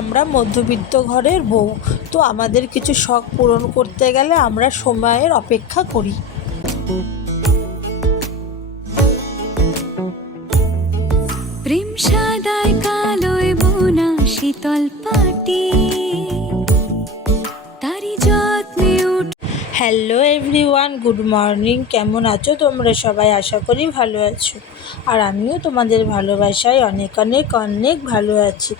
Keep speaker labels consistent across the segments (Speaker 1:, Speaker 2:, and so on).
Speaker 1: আমরা মধ্যবিত্ত ঘরের বউ। তো আমাদের কিছু শখ পূরণ করতে গেলে আমরা সময়ের অপেক্ষা করি।
Speaker 2: প্রেম সাদায় কালোয় বোনা শীতল পাটি।
Speaker 1: হ্যালো এভরিওয়ান গুড মর্নিং কেমন আছো? তোমরা সবাই আশা করি ভালো আছো। আর আমিও তোমাদের ভালোবাসায় অনেক অনেক অনেক ভালো আছি।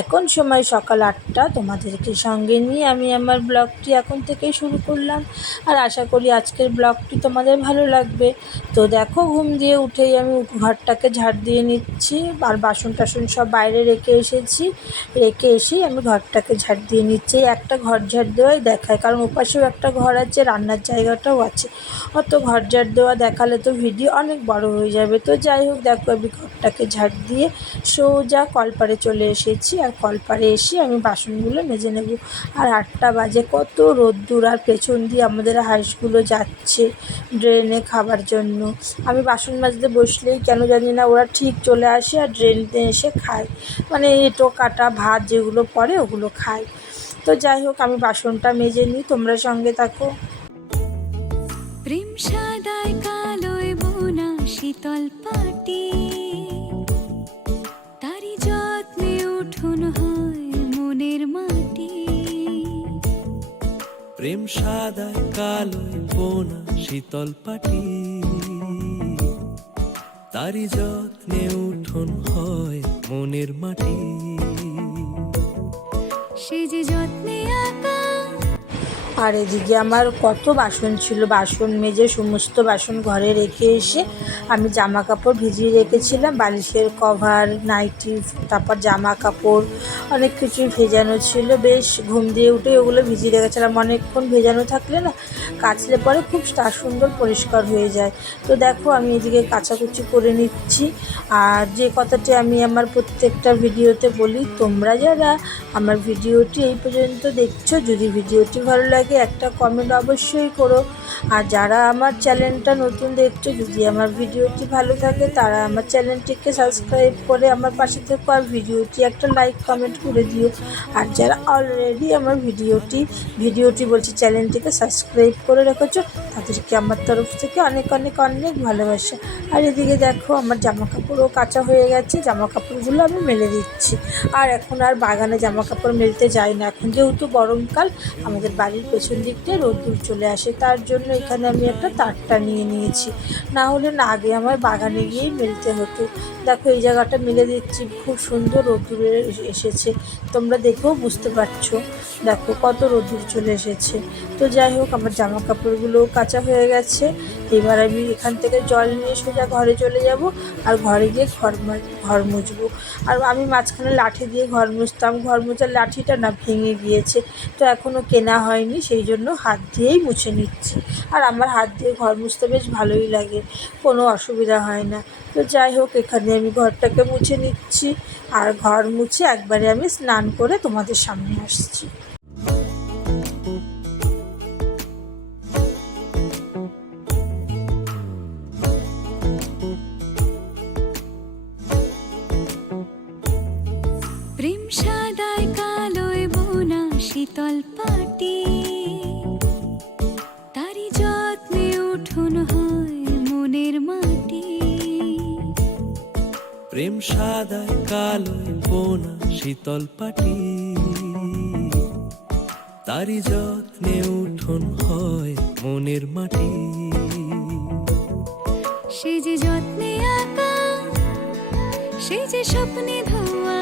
Speaker 1: এখন সময় সকাল আটটা, তোমাদেরকে সঙ্গে নিয়ে আমি আমার ব্লগটি এখন থেকেই শুরু করলাম। আর আশা করি আজকের ব্লগটি তোমাদের ভালো লাগবে। তো দেখো, ঘুম দিয়ে উঠেই আমি ঘরটাকে ঝাড় দিয়ে নিচ্ছি আর বাসন টাসন সব বাইরে রেখে এসেছি। রেখে এসেই আমি ঘরটাকে ঝাড় দিয়ে নিচ্ছি। একটা ঘর ঝাড় দেওয়াই দেখায়, কারণ ওপাশেও একটা ঘর আছে, রান্নার জায়গাটাও আছে। অত ঘর ঝাড় দেওয়া দেখালে তো ভিডিও অনেক বড় হয়ে যাবে। তো যাই হোক, দেখো আমি ঘরটাকে ঝাড় দিয়ে সোজা কলপারে চলে এসেছি। আর কলপারে এসে আমি বাসনগুলো মেজে নেব। আর আটটা বাজে, কত রোদ্দুর। আর পেছন দিয়ে আমাদের হাঁসগুলো যাচ্ছে ড্রেনে খাবার জন্য। আমি বাসন মাজতে বসলেই কেন জানি না, ওরা ঠিক চলে আসে আর ড্রেনে এসে খায়। মানে এঁটো কাটা ভাত যেগুলো পড়ে, ওগুলো খায়। তো যাই হোক, আমি বাসনটা মেজে নিই, তোমরা সঙ্গে থাকো।
Speaker 2: প্রেম সাদায় শীতল পাটি তারি যত্নে উঠুন হয় মনের মাটি।
Speaker 3: প্রেম সাদায় কালোয় বোনা শীতল পাটি তারি যত্নে উঠোন হয় মনের মাটি।
Speaker 2: সে যে যত্নে আঁকা
Speaker 1: আর এদিকে আমার কত বাসন ছিল। বাসন মেজে সমস্ত বাসন ঘরে রেখে এসে আমি জামা কাপড় ভিজিয়ে রেখেছিলাম। বালিশের কভার, নাইটি, তারপর জামা কাপড় অনেক কিছুই ভেজানো ছিল। বেশ ঘুম দিয়ে উঠে ওগুলো ভিজিয়ে রেখেছিলাম। অনেকক্ষণ ভেজানো থাকলে না কাচলে পরে খুব তা- সুন্দর পরিষ্কার হয়ে যায়। তো দেখো আমি এদিকে কাচাকুচি করে নিচ্ছি। আর যে কথাটি আমি আমার প্রত্যেকটা ভিডিওতে বলি, তোমরা যারা আমার ভিডিওটি এই পর্যন্ত দেখছ, যদি ভিডিওটি ভালো লাগে একটা কমেন্ট অবশ্যই করো। আর যারা আমার চ্যানেলটা নতুন দেখছ, যদি আমার ভিডিওটি ভালো থাকে, তারা আমার চ্যানেলটিকে সাবস্ক্রাইব করে আমার পাশে থেকে আর ভিডিওটি একটা লাইক কমেন্ট করে দিও। আর যারা অলরেডি আমার ভিডিওটি ভিডিওটি বলছি চ্যানেলটিকে সাবস্ক্রাইব করে রেখেছো, তাদেরকে আমার তরফ থেকে অনেক অনেক অনেক ভালোবাসা। আর এদিকে দেখো, আমার জামা কাপড়ও কাঁচা হয়ে গেছে জামা কাপড়গুলো আমি মেলে দিচ্ছি। আর এখন আর বাগানে জামা কাপড় মেলতে যাই না। এখন যেহেতু গরমকাল, আমাদের বাড়ির পেছন দিকটায় রোদ্দুর চলে আসে। তার জন্য এখানে আমি একটা তারটা নিয়ে নিয়েছি। না হলে না, আগে আমার বাগানে গিয়েই মেলতে হতো। দেখো, এই জায়গাটা মেলে দিচ্ছি। খুব সুন্দর রোদ্দুরে এসেছে। তোমরা দেখেও বুঝতে পারছ। দেখো, কত রোদ্দুর চলে এসেছে। তো যাই হোক, আমার জামা কাপড়গুলোও কাঁচা হয়ে গেছে। এবার আমি এখান থেকে জল নিয়ে সোজা ঘরে চলে যাব আর ঘরে গিয়ে ঘর ঘর মুছবো। আর আমি মাঝখানে লাঠি দিয়ে ঘর মুছতাম। ঘর মোছার লাঠিটা না ভেঙে গিয়েছে। তো এখনও কেনা হয়নি, সেই জন্য হাত দিয়েই মুছে নিচ্ছি। আর আমার হাত দিয়ে ঘর মুছতে বেশ ভালোই লাগে, কোনো অসুবিধা হয় না। তো যাই হোক, এখানে আমি ঘরটাকে মুছে নিচ্ছি। আর ঘর মুছে একবারে আমি স্নান করে তোমাদের সামনে আসছি।
Speaker 2: শীতল পাটি তারি যত্নে উঠুন হয় মনের মাটি।
Speaker 3: প্রেম সাদায় কালোয় বোনা শীতল পাটি তারি যত্নে উঠোন হয় মনের মাটি।
Speaker 2: সে যে যত্নে আঁকা সে যে স্বপ্নে ধোয়া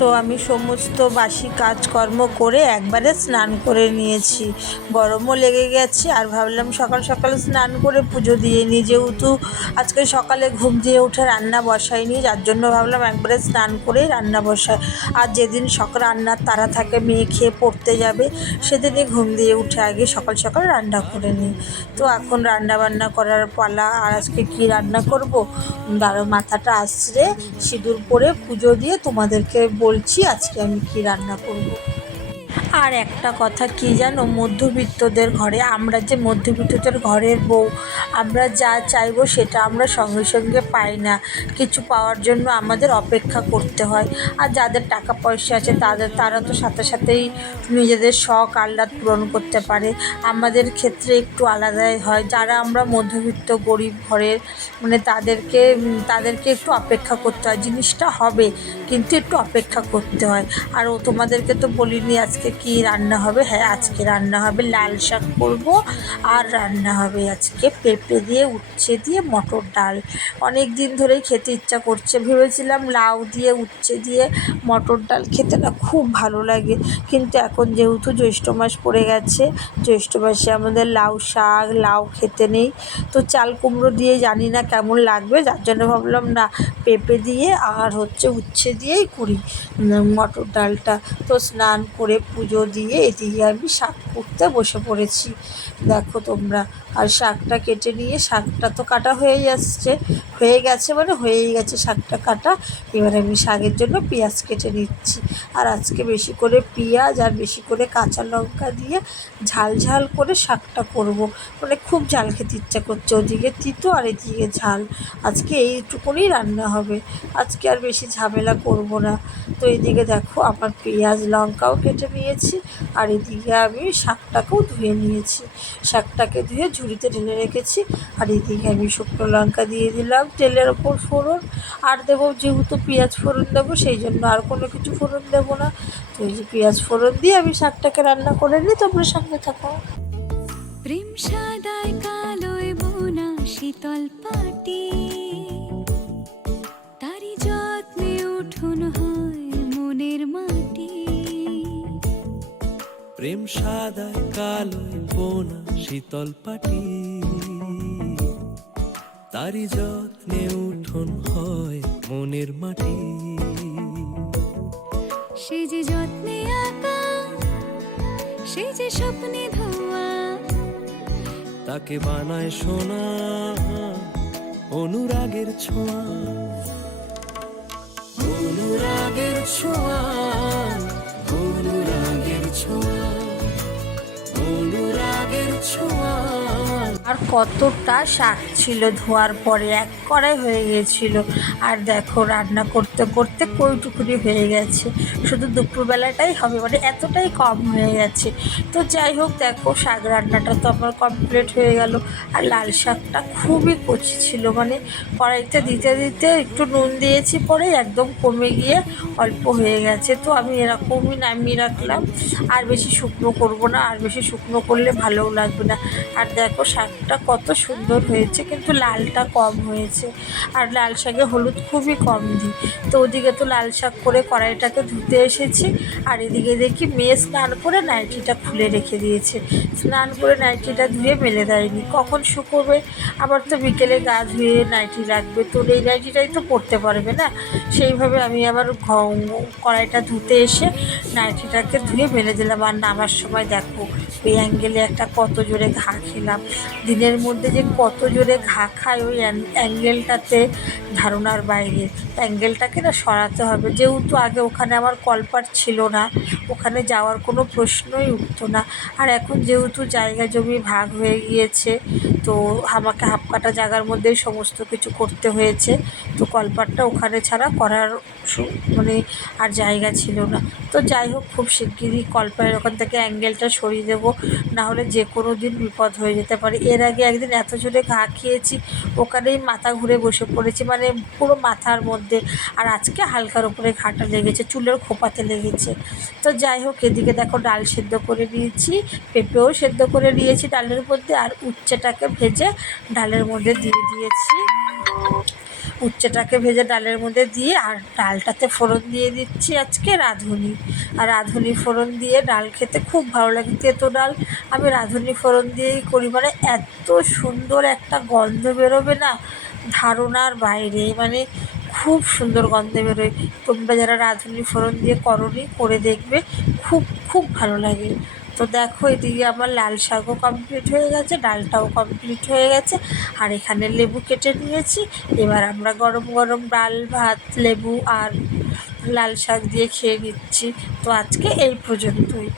Speaker 1: তো আমি সমস্ত বাসি কাজকর্ম করে একবারে স্নান করে নিয়েছি। গরমও লেগে গেছে, আর ভাবলাম সকাল সকাল স্নান করে পুজো দিয়ে নিই। যেহেতু আজকে সকালে ঘুম দিয়ে উঠে রান্না বসাইনি, যার জন্য ভাবলাম একবারে স্নান করেই রান্না বসাই। আর যেদিন সকাল রান্নার তারা থাকে, মেয়ে খেয়ে পড়তে যাবে, সেদিনই ঘুম দিয়ে উঠে আগে সকাল সকাল রান্না করে নিই। তো এখন রান্না বান্না করার পালা, আর আজকে কী রান্না করব? দাঁড়ো, মাথাটা আশ্রে সিঁদুর পরে পুজো দিয়ে তোমাদেরকে বলছি আজকে আমি কি রান্না করব? আর একটা কথা কি জানো? মধ্যবিত্তদের ঘরে আমরা যে মধ্যবিত্তদের ঘরের বউ, আমরা যা চাইব সেটা আমরা সঙ্গে সঙ্গে পাই না। কিছু পাওয়ার জন্য আমাদের অপেক্ষা করতে হয়। আর যাদের টাকা পয়সা আছে তাদের, তারা তো সাথে সাথেই নিজেদের শখ, আহ্লাদ পূরণ করতে পারে। আমাদের ক্ষেত্রে একটু আলাদাই হয়। যারা আমরা মধ্যবিত্ত, গরিব ঘরের মানে তাদেরকে তাদেরকে একটু অপেক্ষা করতে হয়। জিনিসটা হবে, কিন্তু একটু অপেক্ষা করতে হয়। আর ও তোমাদেরকে তো বলিনি আজকে কি রান্না হবে? হ্যাঁ আজকে রান্না হবে লাল শাক করব আর রান্না হবে আজকে পেঁপে দিয়ে, উচ্ছে দিয়ে মটর ডাল। অনেক দিন ধরেই খেতে ইচ্ছা করছে। ভেবেছিলাম লাউ দিয়ে, উচ্ছে দিয়ে মটর ডাল খেতে না খুব ভালো লাগে। কিন্তু এখন যেহেতু জ্যৈষ্ঠ মাস পড়ে গেছে, জ্যৈষ্ঠ মাসে আমাদের লাউ শাক, লাউ খেতে নেই। তো চাল কুমড়ো দিয়ে জানি না কেমন লাগবে, যার জন্য ভাবলাম না, পেঁপে দিয়ে আর হচ্ছে উচ্ছে দিয়েই করি মটর ডালটা। তো স্নান করে পুজো দিয়ে এদিকে আমি শাক করতে বসে পড়েছি। দেখো তোমরা আর শাকটা কেটে নিয়ে, শাকটা তো কাটা হয়ে যাচ্ছে, হয়ে গেছে মানে হয়েই গেছে শাকটা কাটা। এবার আমি শাকের জন্য পেঁয়াজ কেটে নিচ্ছি। আর আজকে বেশি করে পেঁয়াজ আর বেশি করে কাঁচা লঙ্কা দিয়ে ঝাল ঝাল করে শাকটা করব। মানে খুব ঝাল খেতে ইচ্ছা করছে, ওদিকে তিতো আর এদিকে ঝাল। আজকে এইটুকুনি রান্না হবে। আজকে আর বেশি ঝামেলা করব না। তো এদিকে দেখো আমার পেঁয়াজ লঙ্কাও কেটে নিয়েছি, আর এদিকে আমি শাকটাকেও ধুয়ে নিয়েছি। শাকটাকে ধুয়ে ঝুড়িতে ঢেলে রেখেছি আর এদিকে আমি শুকনো লঙ্কা দিয়ে দিলাম তেলের ওপর ফোড়ন। আর দেবো যেহেতু পেঁয়াজ ফোড়ন দেবো সেই জন্য আর কোনো কিছু ফোড়ন দেবো না। তো এই যে পেঁয়াজ ফোড়ন দিয়ে আমি শাকটাকে রান্না করে নিই তোমরা সঙ্গে থাকো।
Speaker 2: প্রেম সাদায় কালোয় বোনা শীতল পাটি। তারি যত্নে উঠুন হয় মনের মাটি।
Speaker 3: প্রেম সাদায় কালোয় বোনা শীতল পাটি। তারি যত্নে উঠোন হয় মনের মাটি।
Speaker 2: সে যে যত্নে আঁকা সে যে স্বপ্নে ধোয়া
Speaker 3: তাকে বানায় সোনা অনুরাগের ছোঁয়া। অনুরাগের ছোঁয়া।
Speaker 1: আর কতটা শাক ছিল ধোয়ার পরে, এক কড়াই হয়ে গিয়েছিল আর দেখো, রান্না করতে করতে কইটুকুনি হয়ে গেছে। শুধু দুপুরবেলাটাই হবে মানে এতটাই কম হয়ে গেছে। তো যাই হোক, দেখো, শাক রান্নাটা তো আমার কমপ্লিট হয়ে গেল। আর লাল শাকটা খুবই কচি ছিল মানে কড়াইতে দিতে দিতে একটু নুন দিয়েছি পরে একদম কমে গিয়ে অল্প হয়ে গেছে। তো আমি এরকমই নামিয়ে রাখলাম। আর বেশি শুকনো করব না, আর বেশি শুকনো করলে ভালোও লাগবে না। আর দেখো শাকটা কত সুন্দর হয়েছে, কিন্তু লালটা কম হয়েছে। আর লাল শাকে হলুদ খুবই কম দিই। তো ওদিকে তো লাল শাক করে কড়াইটাকে ধুতে এসেছি, আর এদিকে দেখি মেয়ে স্নান করে নাইটিটা খুলে রেখে দিয়েছে। স্নান করে নাইটিটা ধুয়ে মেলে দেয়নি। কখন শুকোবে? আবার তো বিকেলে গা ধুয়ে নাইটি রাখবে। তো এই নাইটিটাই তো পরতে পারবে না। সেইভাবে আমি আবার কড়াইটা ধুতে এসে নাইটিটাকে ধুয়ে মেলে দিলাম। আর নামার সময় দেখো, ওই অ্যাঙ্গেলে একটা কত জোরে ঘা খেলাম। দিনের মধ্যে যে কত জোরে ঘা খায় ওই অ্যাঙ্গেলটাতে ধারণার বাইরে। অ্যাঙ্গেলটাকে না সরাতে হবে। যেহেতু আগে ওখানে আমার কলপাট ছিল না, ওখানে যাওয়ার কোনো প্রশ্নই উঠতো না। আর এখন যেহেতু জায়গা জমি ভাগ হয়ে গিয়েছে, তো আমাকে হাফ কাটা জায়গার মধ্যেই সমস্ত কিছু করতে হয়েছে। তো কলপাটটা ওখানে ছাড়া করার মানে আর জায়গা ছিল না। তো যাই হোক, খুব শিগগিরই কলপাটের ওখান থেকে অ্যাঙ্গেলটা সরিয়ে দেবো। নাহলে যে কোনো দিন বিপদ হয়ে যেতে পারে। এর আগে একদিন এত জোরে ঘা খেয়েছি, ওখানেই মাথা ঘুরে বসে পড়েছি মানে পুরো মাথার মধ্যে। আর আজকে হালকার উপরে ঘাটা লেগেছে, চুলের খোপাতে লেগেছে। তো যাই হোক, এদিকে দেখো ডাল সেদ্ধ করে নিয়েছি, পেঁপেও সেদ্ধ করে নিয়েছি ডালের মধ্যে, আর উচ্ছেটাকে ভেজে ডালের মধ্যে দিয়ে দিয়েছি। উচ্ছেটাকে ভেজে ডালের মধ্যে দিয়ে আর ডালটাতে ফোড়ন দিয়ে দিচ্ছি আজকে রাঁধুনি। আর রাঁধুনি ফোড়ন দিয়ে ডাল খেতে খুব ভালো লাগে তেতো ডাল। আমি রাঁধুনি ফোড়ন দিয়েই করি মানে এত সুন্দর একটা গন্ধ বেরোবে না ধারণার বাইরে মানে খুব সুন্দর গন্ধে বেরোয়। তোমরা যারা রাঁধুনি ফোড়ন দিয়ে করনি, করে দেখবে, খুব খুব ভালো লাগে। তো দেখো, এদিকে আমার লাল শাকও কমপ্লিট হয়ে গেছে, ডালটাও কমপ্লিট হয়ে গেছে, আর এখানে লেবু কেটে নিয়েছি। এবার আমরা গরম গরম ডাল, ভাত, লেবু আর লাল শাক দিয়ে খেয়ে নিচ্ছি। তো আজকে এই পর্যন্তই।